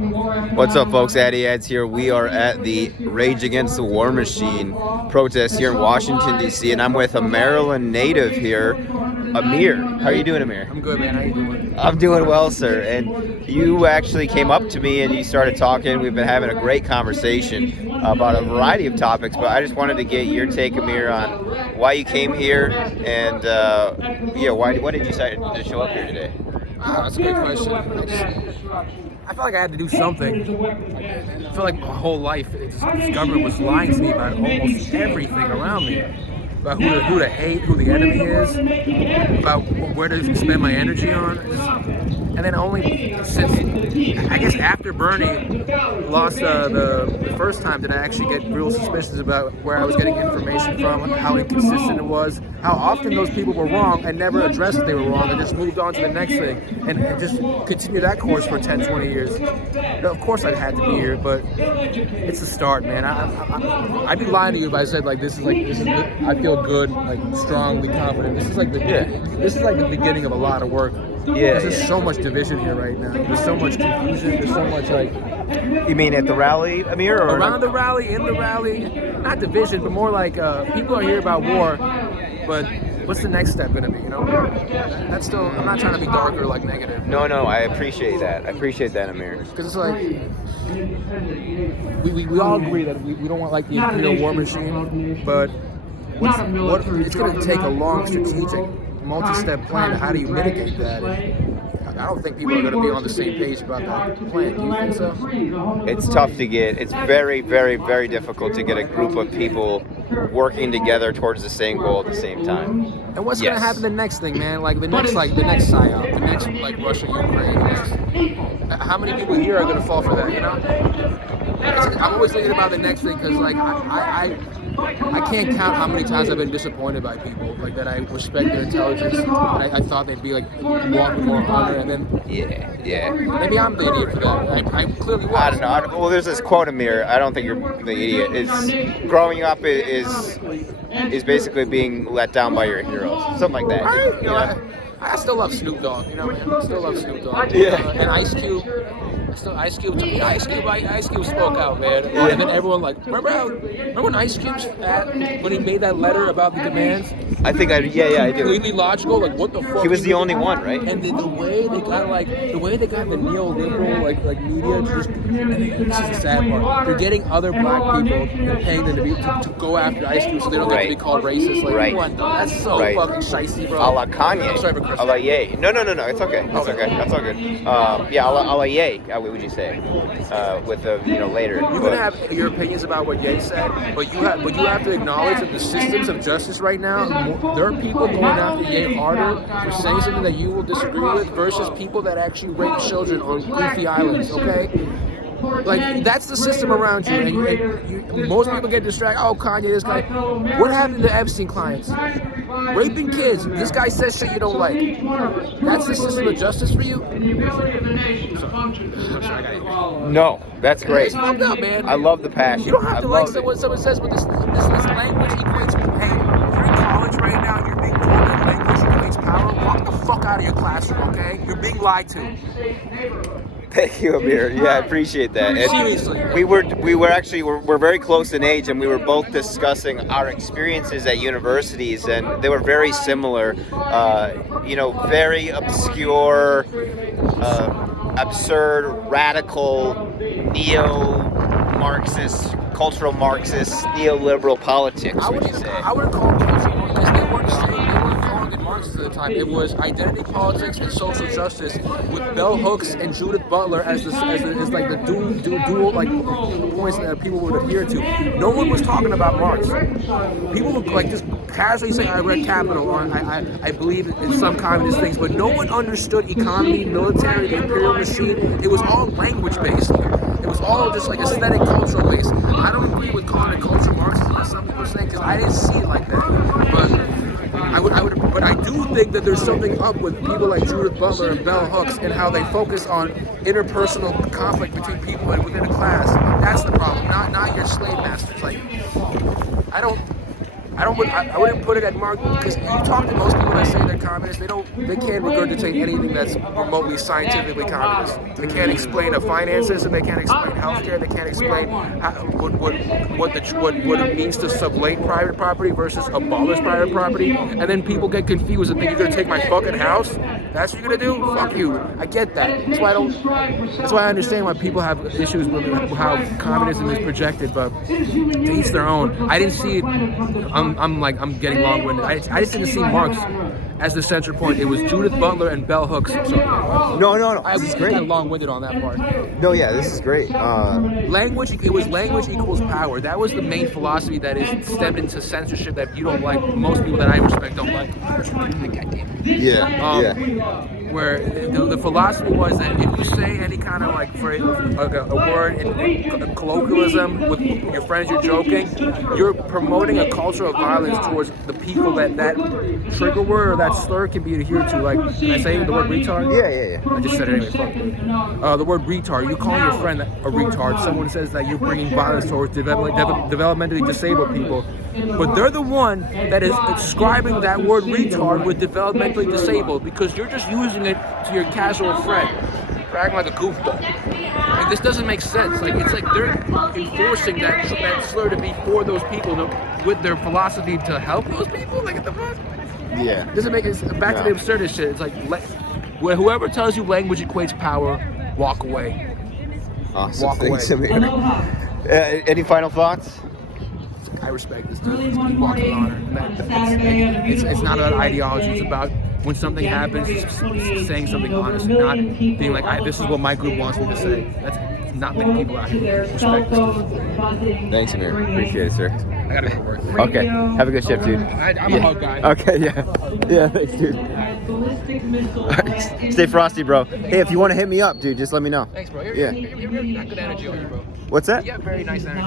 What's up, folks? Addy Ads here. We are at the Rage Against the War Machine protest here in Washington, D.C., and I'm with a Maryland native here, Amir. How are you doing, Amir? I'm good, man. How you doing? I'm doing well, sir. And you actually came up to me and you started talking. We've been having a great conversation about a variety of topics, but I just wanted to get your take, Amir, on why you came here and why did you decide to show up here today? That's a good question. I felt like I had to do something. I feel like my whole life, this government was lying to me about almost everything around me. About who to hate, who the enemy is, about where to spend my energy on. And then only since, I guess after Bernie lost the first time, did I actually get real suspicious about where I was getting information from, how inconsistent it was, how often those people were wrong and never addressed that they were wrong and just moved on to the next thing and just continued that course for 10, 20 years. Of course I had to be here, but it's a start, man. I'd be lying to you if I said this is I feel good, strongly confident. This is like the beginning of a lot of work. Yeah, there's so much division here right now. There's so much confusion. There's so much You mean at the rally, Amir? Or around the rally, in the rally? Not division, but more like people are here about war, but what's the next step going to be, you know? That's still, I'm not trying to be dark or negative. No, I appreciate that. I appreciate that, Amir. Because it's we all agree that we don't want the Imperial war machine, but it's going to take a long strategic multi-step plan. How do you mitigate that? I don't think people are going to be on the same page about that plan. Do you think so? It's tough to get. It's very, very, very difficult to get a group of people working together towards the same goal at the same time. And what's going to happen the next thing, man? The next PSYOP, the next Russia, Ukraine. How many people here are going to fall for that? You know? I'm always thinking about the next thing because I can't count how many times I've been disappointed by people that I respect their intelligence and I thought they'd be walk with more honor, and then yeah. Maybe I'm the idiot for that. I clearly was. I don't know. Well, there's this quote, Amir. I don't think you're the idiot. It's growing up is basically being let down by your heroes, something like that. I still love Snoop Dogg. You know, man. I still love Snoop Dogg. Yeah. And Ice Cube. Ice Cube spoke out, man. And then everyone remember when Ice Cube's when he made that letter about the demands? I think I do. Completely logical. What the fuck? He was the only one, right? And the way they got the neoliberal media to just, and this is the sad part. They're getting other black people and paying them to go after Ice Cube so they don't get to be called racist. That's so fucking shicey, bro. A la Kanye. I'm sorry for a la Ye. No. It's okay. It's okay. That's all good. A la Ye. What would you say? With the later. You can have your opinions about what Ye said, but you have to acknowledge that the systems of justice right now, there are people going after Ye harder for saying something that you will disagree with versus people that actually rape children on goofy islands. Okay. That's the system around you, and most people get distracted. Oh, Kanye, this guy. What happened to Epstein clients? Raping kids. This guy says shit you don't like. That's the system of justice for you? No, that's great. It's fucked up, man. I love the passion. You don't have to what someone says, but this language equates. Hey, you're in college right now. You're being told that language equates power. Walk the fuck out of your classroom, okay? You're being lied to. Thank you, Amir. Yeah, I appreciate that. Seriously. We're very close in age, and we were both discussing our experiences at universities, and they were very similar. Very obscure, absurd, radical, neo-Marxist, cultural Marxist, neoliberal politics. Would you say? I would call them because they weren't calling it Marxist at the time. It was identity politics and social justice with Bell Hooks and Judith Butler as the dual points that people would adhere to. No one was talking about Marx. People would just casually say, "I read Capital," or "I believe in some communist things," but no one understood economy, military, the imperial machine. It was all language based. It was all just aesthetic, cultural based. I don't agree with calling it culture Marxism, as some people are saying, because I didn't see it like that. But I do think that there's something up with people like Judith Butler and Bell Hooks and how they focus on interpersonal conflict between people and within a class. That's the problem, not your slave masters. I I wouldn't put it at Mark, because you talk to most people that say they're communists, they can't regurgitate anything that's remotely scientifically communist. They can't explain a finance system, they can't explain healthcare, they can't explain what it means to sublate private property versus abolish private property. And then people get confused and think you're gonna take my fucking house. That's what you're gonna do? Fuck you. I get that. That's why I understand why people have issues with how communism is projected, but to each their own. I didn't see it. I'm getting long-winded. I just didn't see Marx as the center point. It was Judith Butler and Bell Hooks. So, No. I was great. kind of long-winded on that part. No, yeah, this is great. Language. It was language equals power. That was the main philosophy that is stemmed into censorship that you don't like. Most people that I respect don't like. Yeah. Where the philosophy was that if you say any kind of like phrase, like a word in colloquialism with your friends, you're joking, you're promoting a culture of violence towards the people that trigger word or that slur can be adhered to. Like, can I say the word retard? Yeah. I just said it anyway. Fuck. The word retard. You're calling your friend a retard. Someone says that you're bringing violence towards developmentally disabled people, but they're the one that is describing that word retard with developmentally disabled because you're just using it to your casual friend. You're acting like a goofball. Like, this doesn't make sense. Like, it's like they're enforcing that slur to be for those people with their philosophy to help those people. Like, what the fuck? Yeah. Doesn't make it back to the absurdist shit. It's like whoever tells you language equates power, walk away. Awesome. Walk Thanks, away. Amir. Any final thoughts? I respect this dude. He's walking with honor. It's not about ideology. It's about when something happens, just saying something honest, and not being like, this is what my group wants me to say. That's not many people out here respect this dude. Thanks, Amir. Appreciate it, sir. I gotta go to work. Okay. Have a good shift, dude. I'm a hug guy. Okay, yeah, thanks, dude. All right, stay frosty, bro. Hey, if you want to hit me up, dude, just let me know. Thanks, bro. Yeah. You're got good energy on you, bro. What's that? You have very nice energy.